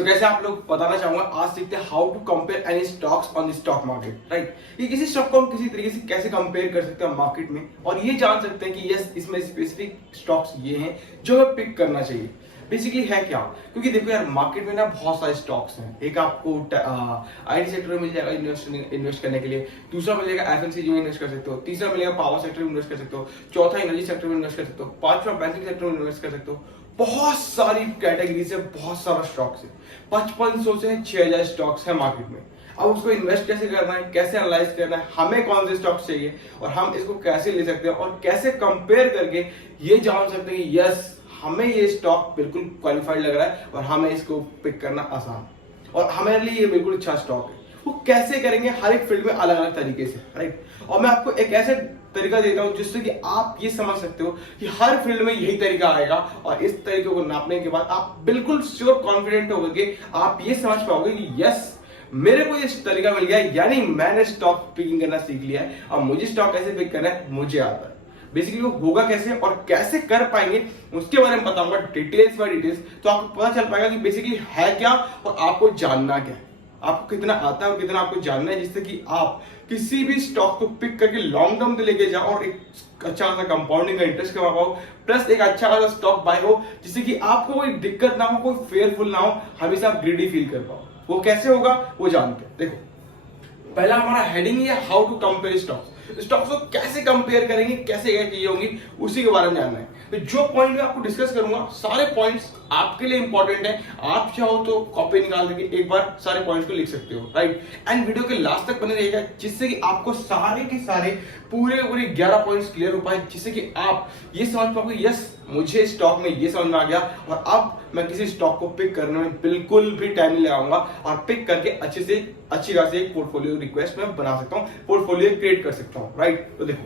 तो कैसे आप लोग बताना चाहूंगा, आज सीखते हैं how to compare any stocks on the stock market, right. ये किसी स्टॉक को हम किसी तरीके से कैसे कंपेयर कर सकते हैं मार्केट में, और ये जान सकते हैं कि यस इसमें स्पेसिफिक स्टॉक्स ये हैं जो हमें पिक करना चाहिए। बेसिकली है क्या, क्योंकि देखो यार मार्केट में ना बहुत सारे स्टॉक्स हैं। एक आपको आईटी सेक्टर में मिल जाएगा इन्वेस्ट करने के लिए, दूसरा मिलेगा एफएमसीजी में इन्वेस्ट कर सकते हो, तीसरा मिलेगा पावर सेक्टर में इन्वेस्ट कर सकते हो, चौथा एनर्जी सेक्टर में इन्वेस्ट कर सकते हो, पांचवा बैंकिंग सेक्टर में इन्वेस्ट कर सकते हो। बहुत सारी कैटेगरी से बहुत सारा स्टॉक्स है, 5500 से 6000 स्टॉक्स है मार्केट में। अब उसको इन्वेस्ट कैसे करना है, कैसे एनालाइज करना है, हमें कौन से स्टॉक्स चाहिए और हम इसको कैसे ले सकते हैं और कैसे कंपेयर करके ये जान सकते हैं कि यस हमें ये स्टॉक बिल्कुल क्वालिफाइड लग रहा है और हमें इसको पिक करना आसान और हमारे लिए ये बिल्कुल अच्छा स्टॉक है। वो कैसे करेंगे, हर एक फील्ड में अलग अलग तरीके से, राइट। और मैं आपको एक ऐसे तरीका देता हूं जिससे कि आप ये समझ सकते हो कि हर फील्ड में यही तरीका आएगा, और इस तरीके को नापने के बाद आप बिल्कुल श्योर कॉन्फिडेंट होकर के आप ये समझ पाओगे कि यस मेरे को ये तरीका मिल गया, यानी मैंने स्टॉक पिकिंग करना सीख लिया है और मुझे स्टॉक कैसे पिक करना है मुझे आता है। बेसिकली वो होगा कैसे और कैसे कर पाएंगे उसके बारे में बताऊंगा डिटेल्स बाय डिटेल्स, तो आपको पता चल पाएगा कि बेसिकली है क्या और आपको जानना क्या है, आपको कितना आता है और कितना आपको जानना है, जिससे कि आप किसी भी स्टॉक को पिक करके लॉन्ग टर्म पे लेके जाओ और एक अच्छा खासा कंपाउंडिंग का इंटरेस्ट कमा पाओ, प्लस एक अच्छा खासा स्टॉक बाय हो जिससे कि आपको कोई दिक्कत ना हो, कोई फेयरफुल ना हो, हमेशा आप ग्रीडी फील कर पाओ। वो कैसे होगा वो जानते हैं। देखो पहला हमारा हेडिंग है हाउ टू कंपेयर स्टॉक्स को कैसे कंपेयर करेंगे, कैसे क्या चीजें होंगी, उसी के बारे में जानना है। तो जो पॉइंट मैं आपको डिस्कस करूंगा सारे पॉइंट्स आपके लिए इंपॉर्टेंट है, आप चाहो तो कॉपी निकाल करके एक बार सारे पॉइंट्स को लिख सकते हो, राइट। एंड वीडियो के लास्ट तक बने रहिएगा जिससे कि आपको सारे के सारे पूरे 11 पॉइंट्स क्लियर हो पाए, जिससे कि आप ये समझ पाओगे यस मुझे स्टॉक में ये समझ में आ गया और अब मैं किसी स्टॉक को पिक करने में बिल्कुल भी टाइम नहीं लगाऊंगा और पिक करके अच्छी खासी एक पोर्टफोलियो रिक्वेस्ट में बना सकता हूं, पोर्टफोलियो क्रिएट कर सकता हूं, राइट। तो देखो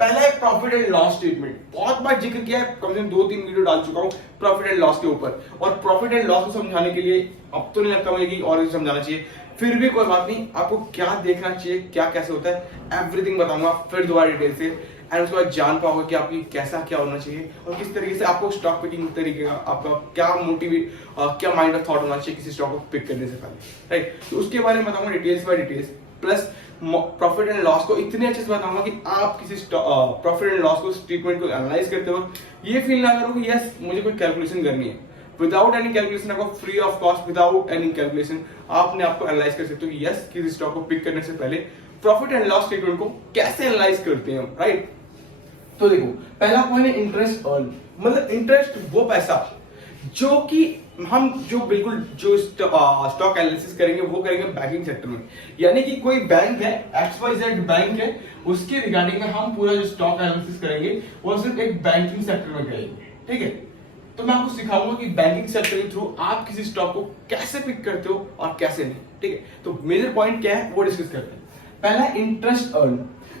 पहला है प्रॉफिट एंड लॉस स्टेटमेंट। बहुत बार जिक्र किया है, कम से कम 2-3 वीडियो डाल चुका हूं प्रॉफिट एंड लॉस के ऊपर, और प्रॉफिट एंड लॉस को समझाने के लिए अब तो नहीं लगता मुझे कि और समझाना चाहिए, फिर भी कोई बात नहीं। आपको क्या देखना चाहिए, क्या कैसे होता है, एवरीथिंग बताऊंगा फिर दोबारा डिटेल से, एंड उसके बाद जान पाओगे कि आपकी कैसा क्या होना चाहिए और किस तरीके से आपको स्टॉक पिकिंग तरीके का आपका क्या मोटिवेट क्या माइंड ऑफ थॉट होना चाहिए किसी स्टॉक को पिक करने से पहले, राइट। तो उसके बारे में बताऊंगा details bye details, plus profit and loss को इतने अच्छे से बताऊंगा कि आप किसी प्रॉफिट एंड लॉस को स्टेटमेंट को एनालाइज करते वक्त ये फील ना करो कि यस मुझे कोई कैलकुलेशन करनी है। विदाउट एनी कैलकुलेशन, आपको free of cost, without any calculation आपने आपको एनालाइज कर सकते हो कि यस किसी स्टॉक को पिक करने से पहले प्रॉफिट एंड लॉस स्टेटमेंट को कैसे एनालाइज करते हैं, राइट। तो देखो पहला पॉइंट है इंटरेस्ट अर्न, मतलब इंटरेस्ट वो पैसा जो कि हम जो स्टॉक एनालिसिस करेंगे वो करेंगे बैंकिंग सेक्टर में, यानी कि कोई बैंक है XYZ बैंक है, उसके रिगार्डिंग में हम पूरा जो स्टॉक एनालिसिस करेंगे वो सिर्फ एक बैंकिंग सेक्टर में करेंगे, ठीक है। तो मैं आपको सिखाऊंगा कि बैंकिंग सेक्टर के थ्रू आप किसी स्टॉक को कैसे पिक करते हो और कैसे नहीं, ठीक है। तो मेजर पॉइंट क्या है वो डिस्कस करते हैं। पहला इंटरेस्ट अर्न।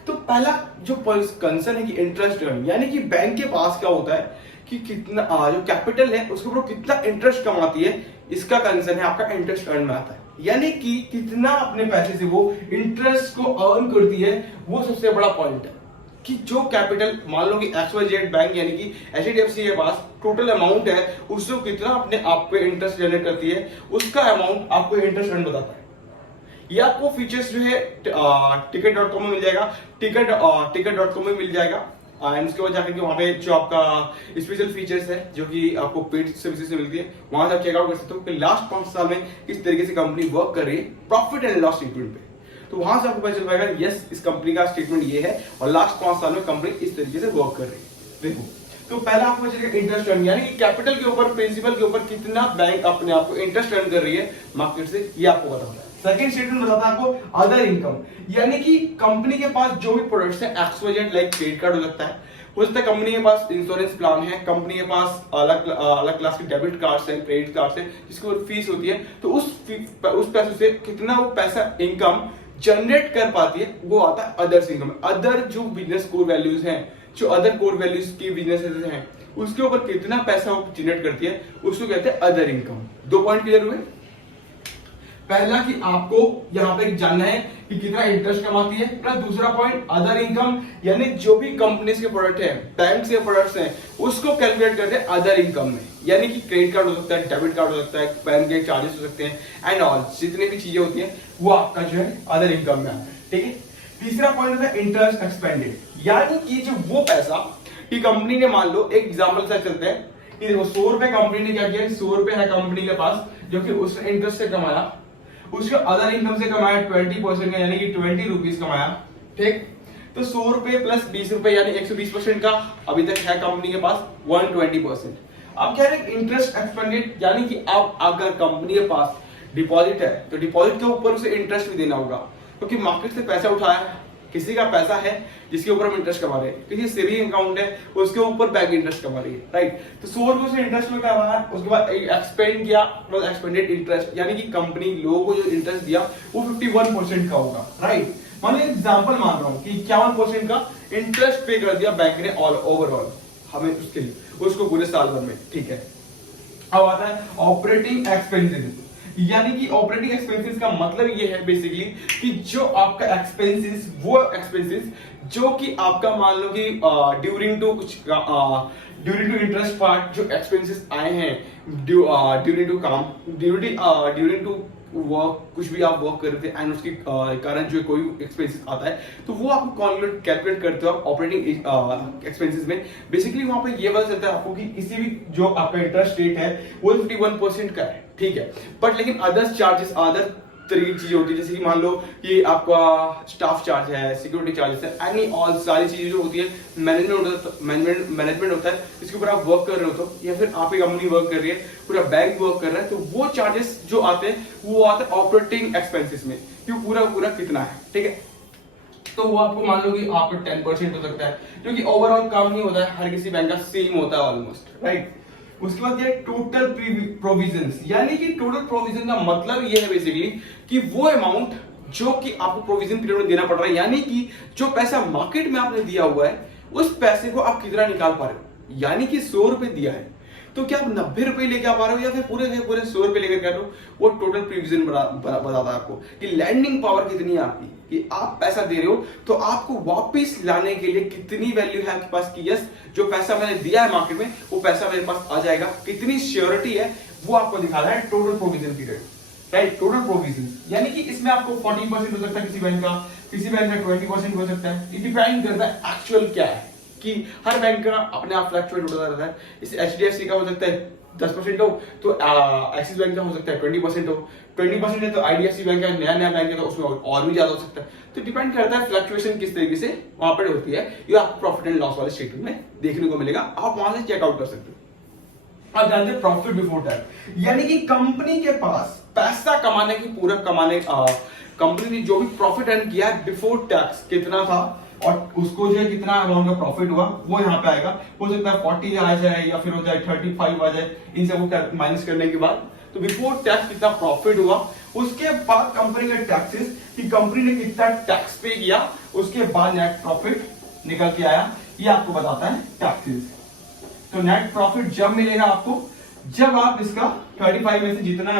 तो पहला जो कंसर्न है कि इंटरेस्ट अर्न, यानी कि बैंक के पास क्या होता है कि कितना जो कैपिटल है उसके ऊपर कितना इंटरेस्ट कमाती है, इसका कंसर्न है आपका इंटरेस्ट अर्न में आता है, यानी कि कितना अपने पैसे से वो इंटरेस्ट को अर्न करती है, वो सबसे बड़ा पॉइंट है। कि जो कैपिटल मान लो कि XYZ बैंक यानी कि HDFC के पास टोटल अमाउंट है, उससे कितना अपने आप पे इंटरेस्ट जनरेट करती है, उसका अमाउंट आपको इंटरेस्ट अर्न बताता है। ये आपको फीचर्स जो है ticket.com में मिल जाएगा, ticket.com में मिल जाएगा, एंड उसके बाद जाकर के वहां पे जो आपका स्पेशल फीचर्स है जो कि आपको पेड सर्विसेज से मिलती है, वहां से आप चेकआउट कर सकते हो कि लास्ट 5 साल में किस तरीके से कंपनी वर्क कर रही है प्रॉफिट एंड लॉस स्टेटमेंट पे। तो वहां से आपको पता चल पाएगा यस इस कंपनी का स्टेटमेंट ये है और लास्ट 5 साल में कंपनी इस तरीके से वर्क कर रही है। देखो तो पहला आपको चलेगा इंटरेस्ट अर्न, यानी कि कैपिटल के ऊपर, प्रिंसिपल के ऊपर कितना बैंक अपने आप को इंटरेस्ट अर्न कर रही है मार्केट से, ये आपको पता होता है। सेकंड स्टेटमेंट बताता है आपको अदर इनकम, यानी कि कंपनी के पास जो भी प्रोडक्ट्स है XYZ लाइक क्रेडिट कार्ड हो सकता है कंपनी के पास इंश्योरेंस प्लान है, कंपनी के पास अलग क्लास के डेबिट कार्ड्स हैं, क्रेडिट कार्ड्स हैं जिसकी ऊपर फीस होती है, तो उस पैसे से कितना वो पैसा इनकम जनरेट कर पाती है वो आता है अदर्स इनकम। अदर जो बिजनेस कोर वैल्यूज हैं, जो अदर कोर वैल्यूज की बिजनेसेस हैं, उसके ऊपर कितना पैसा वो जनरेट करती है उसको कहते हैं अदर इनकम। 2 पॉइंट क्लियर हुए। पहला कि आपको यहाँ पे जानना है कि कितना इंटरेस्ट कमाती है, प्लस दूसरा पॉइंट अदर इनकम, यानी जो भी कंपनीज के प्रोडक्ट है, बैंक के प्रोडक्ट्स हैं, उसको कैलकुलेट करते हैं अदर इनकम में, यानी कि क्रेडिट कार्ड हो सकता है, डेबिट कार्ड हो सकता है, बैंक के चार्जेस हो सकते हैं एंड ऑल, जितने भी चीजें होती हैं वो आपका जो है अदर इनकम में आता है। ठीक है, तीसरा पॉइंट होता है इंटरेस्ट एक्सपेंडेड, यानी कि जो वो पैसा कि कंपनी ने, मान लो एक एग्जांपल से चलते हैं कि देखो 100 रुपए कंपनी ने क्या किया, 100 रुपए है कंपनी के पास जो कि उसने इंटरेस्ट से कमाया, उसके अदर इनकम से कमाया 20% का, यानी कि 20 रुपीज कमाया। ठीक, तो 100 रुपए प्लस 20 रुपए यानी 120% का अभी तक है कंपनी के पास 120%। अब क्या है इंटरेस्ट एक्सपेंडेड, यानी कि अब अगर कंपनी के पास डिपॉजिट है तो डिपॉजिट के ऊपर उसे इंटरेस्ट भी देना होगा, क्योंकि मार्केट से पैसा उठाया, किसी का पैसा है जिसके ऊपर हम इंटरेस्ट कमा रहे हैं, किसी सेविंग अकाउंट है उसके ऊपर बैंक इंटरेस्ट कमा रही है, राइट। तो 100 रुपए से इंटरेस्ट में कमाया, उसके बाद एक्सपेंड किया, प्लस एक्सपेंडेड इंटरेस्ट, यानी कि कंपनी लोगों को जो इंटरेस्ट दिया वो 51% का होगा, राइट। मान लो एग्जांपल मान रहा हूँ कि 51% का इंटरेस्ट पे कर दिया बैंक ने ऑल ओवरऑल हमें उसके लिए, उसको पूरे साल भर में। ठीक है, अब आता है ऑपरेटिंग एक्सपेंसेस, यानी कि ऑपरेटिंग एक्सपेंसेस का मतलब ये है बेसिकली कि जो आपका एक्सपेंसेस, वो एक्सपेंसेस जो कि आपका मान लो कि ड्यूरिंग टू कुछ ड्यूरिंग टू इंटरेस्ट पार्ट जो एक्सपेंसेस आए हैं ड्यूरिंग टू काम, ड्यूरिंग टू वर्क, कुछ भी आप वर्क कर रहे थे एंड उसके कारण जो कोई एक्सपेंसेस आता है तो वो आप कैलकुलेट करते हो आप ऑपरेटिंग एक्सपेंसेस में। बेसिकली वहां पे ये पता चलता है आपको कि किसी भी जो आपका इंटरेस्ट रेट है वो 51% का है, ठीक है। बट लेकिन अदर चार्जेस, अदर तरीके की चीजें होती है, जैसे कि मान लो कि आपका स्टाफ चार्ज है, सिक्योरिटी चार्जेस है, एनी ऑल सारी चीजें जो होती है, मैनेजमेंट होता है, इसके ऊपर आप वर्क कर रहे हो तो, या फिर आपकी कंपनी वर्क कर रही है, पूरा बैंक वर्क कर रहा है, तो वो चार्जेस जो आते हैं वो आते हैं ऑपरेटिंग एक्सपेंसेस में, कि पूरा कितना है, ठीक है। तो वो आपको मान लो कि आपका 10% हो सकता है, क्योंकि ओवरऑल काम नहीं होता है, हर किसी बैंक का सेम होता है ऑलमोस्ट, राइट। उसके बाद ये टोटल प्रोविजंस, यानी कि टोटल प्रोविजन का मतलब ये है बेसिकली कि वो अमाउंट जो कि आपको प्रोविजन पीरियड में देना पड़ रहा है, यानी कि जो पैसा मार्केट में आपने दिया हुआ है उस पैसे को आप कितना निकाल पा रहे हो, यानी कि 100 रुपए दिया है तो क्या आप 90 रुपए लेके आ पा रहे हो या फिर पूरे 100 रुपए लेकर आ रहे हो, वो टोटल प्रोविजन बताता है आपको कि लैंडिंग पावर कितनी है आपकी, कि आप पैसा दे रहे हो तो आपको वापस लाने के लिए कितनी वैल्यू है आपके पास, कि यस जो पैसा मैंने दिया है मार्केट में वो पैसा मेरे पास आ जाएगा, कितनी श्योरिटी है वो आपको दिखाना है total provision period, right. Total provision यानी कि इसमें आपको 40% हो सकता है किसी बैंक का 20% हो सकता है, ये डिपेंड करता है एक्चुअल क्या है, कि हर बैंक का अपने आप फ्लक्चुएट होता रहता है। इस HDFC का हो सकता है 10% हो तो एक्सिस बैंक का हो सकता है 20% हो, 20% है तो IDFC बैंक का नया बैंक है तो उसमें और भी ज्यादा हो सकता है। तो डिपेंड करता है फ्लक्चुएशन किस तरीके से वहां पर होती है, ये आपको प्रॉफिट एंड लॉस वाले स्टेटमेंट में देखने को मिलेगा, आप वहां से चेकआउट कर सकते हो। अब जानते हैं प्रॉफिट बिफोर टैक्स, यानी कि कंपनी के पास पैसा कमाने की कंपनी ने जो भी प्रॉफिट अर्न किया है बिफोर टैक्स कितना था और उसको जो है कितना अमाउंट का प्रॉफिट हुआ वो यहाँ पे आएगा। हो सकता है 40 आ जाए या फिर हो जाए 35 आ जाए, इन सबको माइनस करने के बाद तो बिफोर टैक्स कितना प्रॉफिट हुआ, उसके बाद कंपनी के टैक्सेस कि कंपनी ने कितना टैक्स पे किया, उसके बाद नेट प्रॉफिट निकल के आया, ये आपको बताता है टैक्सेस। तो नेट प्रॉफिट जब मिलेगा आपको जब आप इसका 35 में से जितना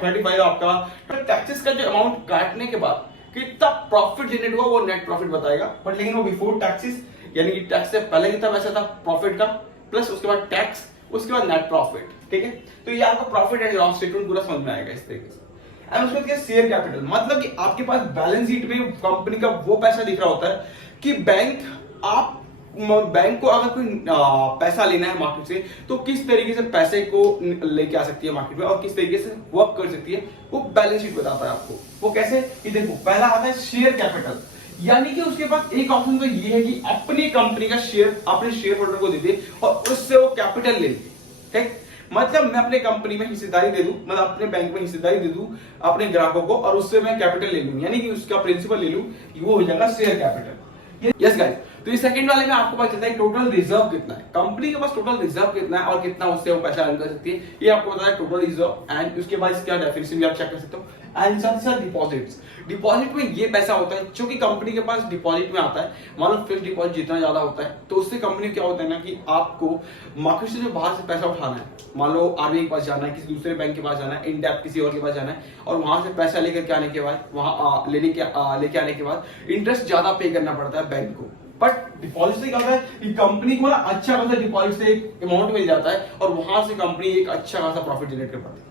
35 आपका टैक्सेस का जो अमाउंट काटने के बाद कितना प्रॉफिट जनरेट हुआ वो नेट प्रॉफिट बताएगा। बट लेकिन वो बिफोर टैक्सेस यानी कि टैक्स से पहले कितना पैसा था प्रॉफिट का, प्लस उसके बाद टैक्स, उसके बाद नेट प्रॉफिट, ठीक है। तो ये आपको प्रॉफिट एंड लॉस स्टेटमेंट पूरा समझ में आएगा इस तरीके से। एंड उसके बाद शेयर कैपिटल, मतलब कि आपके पास बैलेंस शीट में कंपनी का वो पैसा दिख रहा होता है कि बैंक को अगर कोई पैसा लेना है मार्केट से तो किस तरीके से पैसे को लेके आ सकती है मार्केट में और किस तरीके से वर्क कर सकती है, वो बैलेंस शीट बताता है आपको। वो कैसे कि देखो पहला आता है शेयर कैपिटल, यानी कि उसके पास एक ऑप्शन तो ये है कि अपनी कंपनी का शेयर अपने शेयर होल्डर को दे दे और उससे वो कैपिटल ले ले, ठीक। मतलब मैं अपने कंपनी में हिस्सेदारी दे दूं, मतलब अपने बैंक में हिस्सेदारी दे दूं अपने ग्राहकों को और उससे मैं कैपिटल ले लूं, यानी कि उसका प्रिंसिपल ले लूं, वो हो जाएगा शेयर कैपिटल। यस गाइस, तो इस सेकंड वाले में आपको पता चलता है टोटल रिजर्व कितना है, कंपनी के पास टोटल रिजर्व कितना है और कितना उससे वो पैसा अर्न कर सकती है, ये आपको पता है टोटल रिजर्व। एंड उसके बाद इसका डेफिनेशन भी आप चेक कर सकते हो। एंड साथ ही साथ डिपॉजिट में ये पैसा होता है जो कि कंपनी के पास डिपॉजिट में आता है। मान लो फिक्स डिपॉजिट जितना ज्यादा होता है तो उससे कंपनी क्या होता है ना कि आपको मार्केट से जो बाहर से पैसा उठाना है, मान लो आरबीआई के पास जाना है, किसी दूसरे बैंक के पास जाना है, इनडेप्थ किसी और के पास जाना है, और वहां से पैसा लेकर के आने के बाद वहां लेके आने के बाद इंटरेस्ट ज्यादा पे करना पड़ता है बैंक को। बट डिपॉजिट से क्या होता है कि कंपनी को ना अच्छा खासा डिपॉजिट से एक अमाउंट मिल जाता है और वहां से कंपनी एक अच्छा खासा प्रॉफिट जनरेट कर पाती है।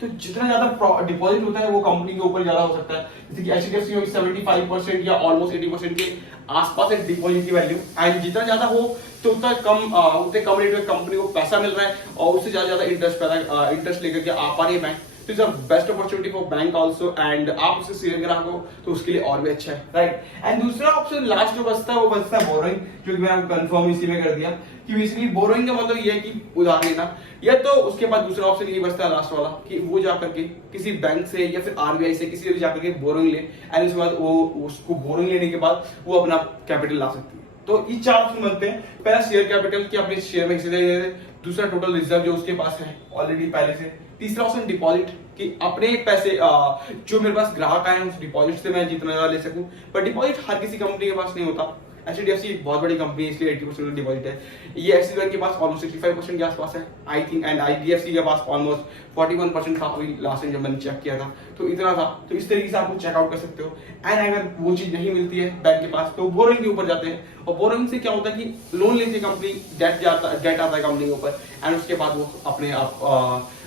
तो जितना ज्यादा डिपॉजिट होता है वो कंपनी के ऊपर ज्यादा हो सकता है। जैसे कि एचडीएफसी में 75% या ऑलमोस्ट 80% के आसपास है डिपॉजिट की वैल्यू। एंड जितना ज्यादा हो तो उतना कम रेट में कंपनी को पैसा मिल रहा है और उससे ज्यादा इंटरेस्ट लेकर के आ पा रही है बैंक। तो it's a best opportunity for bank also. And आप उससे सीरियल ग्राहक हो तो उसके लिए और भी अच्छा है, राइट। एंड दूसरा ऑप्शन लास्ट जो बचता है वो बचता है बोरोइंग, जो कि मैंने कंफर्म इसी में कर दिया कि बेसिकली बोरोइंग का मतलब ये है कि उधार लेना। या तो उसके बाद दूसरा ऑप्शन ये बचता है लास्ट वाला कि वो जाकर के किसी बैंक से या फिर आरबीआई से किसी से भी जाकर के बोरोइंग ले, एंड उसके बाद वो उसको बोरोइंग लेने के बाद वो अपना कैपिटल ला सकती है। तो ये चार ऑप्शन बनते हैं। पहला शेयर कैपिटल की अपने शेयर में हिस्सेदारी दे दे, दूसरा टोटल रिजर्व जो उसके पास है ऑलरेडी पहले से, तीसरा ऑप्शन डिपॉजिट कि अपने पैसे जो मेरे पास ग्राहक आए हैं उस डिपॉजिट से मैं जितना ज्यादा ले सकूं। पर डिपॉजिट हर किसी कंपनी के पास नहीं होता। एचडीएफसी एक बहुत बड़ी कंपनी है इसलिए 80% डिपॉजिट है। ये एक्सिस बैंक के पास ऑलमोस्ट 65% के आसपास है आई थिंक। एंड आईडीएफसी के पास ऑलमोस्ट 41% था अभी लास्ट टाइम जब मैंने चेक किया था, तो इतना था। तो इस तरीके से आपको चेकआउट कर सकते हो। एंड अगर वो चीज नहीं मिलती है बैंक के पास तो बोरोइंग के ऊपर जाते हैं, और बोरोइंग से क्या होता है कि लोन लेते कंपनी, डेट आता है कंपनी के ऊपर, एंड उसके बाद वो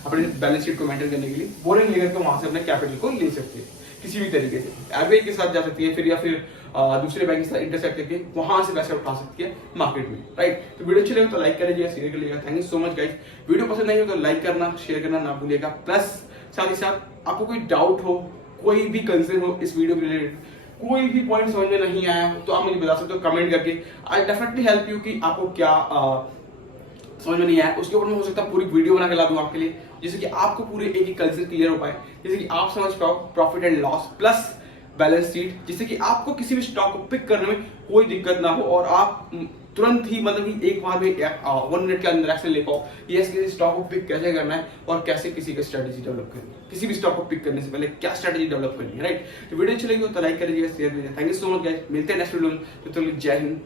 अपने बैलेंस शीट को मेंटेन करने के लिए बोरोइंग लेकर के वहां से अपने कैपिटल को ले सकती है किसी भी तरीके से। आरबीआई के साथ जा सकती है फिर, या फिर दूसरे बैंक के साथ इंटरसेक्ट करके वहां से पैसे उठा सकती है मार्केट में, राइट। तो वीडियो अच्छी लगे तो लाइक करिएगा, शेयर करिएगा। Thank you so much guys. Video पसंद नहीं हो तो लाइक करना, शेयर करना ना भूलिएगा। प्लस साथ ही साथ आपको कोई डाउट हो, कोई भी कंसर्न हो इस वीडियो के रिलेटेड, कोई भी पॉइंट समझ में नहीं आया हो तो आप मुझे बता सकते हो कमेंट करके। आई डेफिनेटली हेल्प यू कि आपको क्या समझ में नहीं आया, उसके ऊपर मैं हो सकता है पूरी वीडियो बना के ला दूं आपके लिए, जिससे कि आपको पूरे एक एक कंसेप्ट क्लियर हो पाए, जैसे कि आप समझ पाओ profit and loss plus balance sheet, जिससे कि आपको किसी भी स्टॉक को पिक करने में कोई दिक्कत ना हो और आप तुरंत ही मतलब कि एक बार में 1 मिनट के अंदर एक्शन ले पाओ कि किसी स्टॉक को पिक कैसे करना है और कैसे किसी का स्ट्रेटेजी डेवलप करनी है। किसी भी स्टॉक को पिक करने से पहले क्या स्ट्रेटेजी डेवलप करनी है, राइट। तो वीडियो अच्छी लगी हो तो लाइक करिए, शेयर करिए। Thank you so much guys, मिलते हैं नेक्स्ट वीडियो में। तो जय हिंद।